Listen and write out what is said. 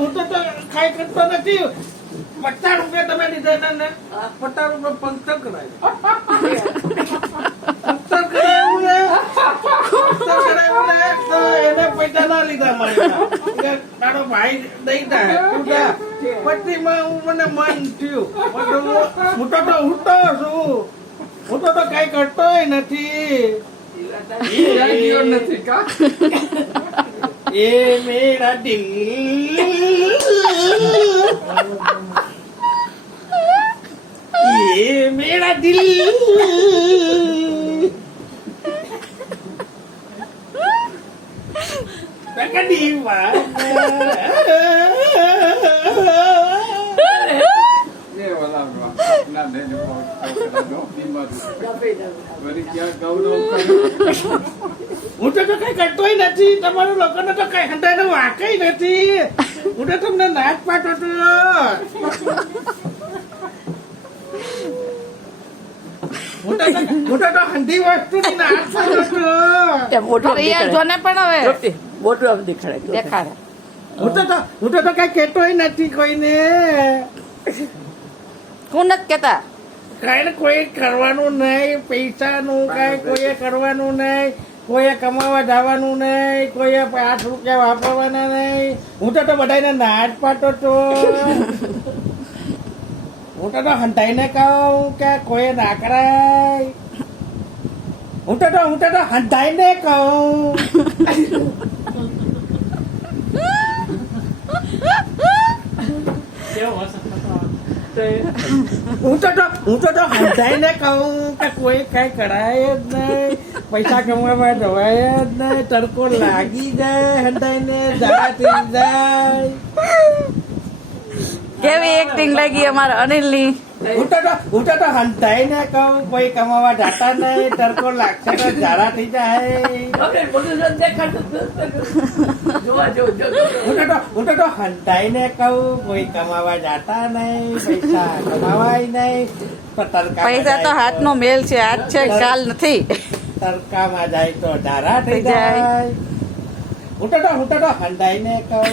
હું તો ખાઈ કરતો નથી. 50 રૂપિયા તમે દીધા ને 50 રૂપિયા પંક્ચર કરાયું તો એને પૈસા ના લીધા મારી તારો ભાઈ દઈ જાય પછી હું મને મન થયું હું તો છું હું તો કઈ કરતો નથી. એ મેરા દિલ ये मेरा दिल હું તો કઈ કરતોય નથી. તમારા લોકોને તો કઈ હંધાઈને વાકઈ નથી. હું તો તમને નાચ પાડતો હતો. મોટા તો હંધી વસ્તુ ની નાચ પાડતો હતો. જોને પણ હવે મોટું દેખાડે. હું તો કઈ કેતોય નથી કોઈને. હું નથી કેતા કઈ કોઈ કરવાનું નહીં. પૈસાનું કઈ કોઈએ કરવાનું નહીં. કોઈએ કમાવા જવાનું નહીં. કોઈએ 5 રૂપિયા વાપરવાના નહીં. હું તો બધાને નાચ પાડતો હતો. હું તો હંધાઈને કહું કે કોઈ ના કરાય. હું તો હંધાઈને કહું. હું તો હંધાઈને કહું કે કોઈ કઈ કરાય જ નહીં. પૈસા કમાવા જવાય જ નહીં. તડકો લાગી જાય હંધાઈને જરા થઈ જાય. કેવી એક્ટિંગ લાગી અમારા અનિલ ની. હું તો હંધાઈને કહું કોઈ કમાવા જતા નહીં. તડકો લાગશે તો ઝાડા થઈ જાય. હું તો હંધાઈને કહું કોઈ કમાવા જતા નહીં. પૈસા કમાવાય નહીં. તો પૈસા તો હાથનો મેલ છે. આજ છે કાલ નથી. તડકામાં જાય તો ઝાડા થઈ જાય. હું તો હંધાઈને કહું.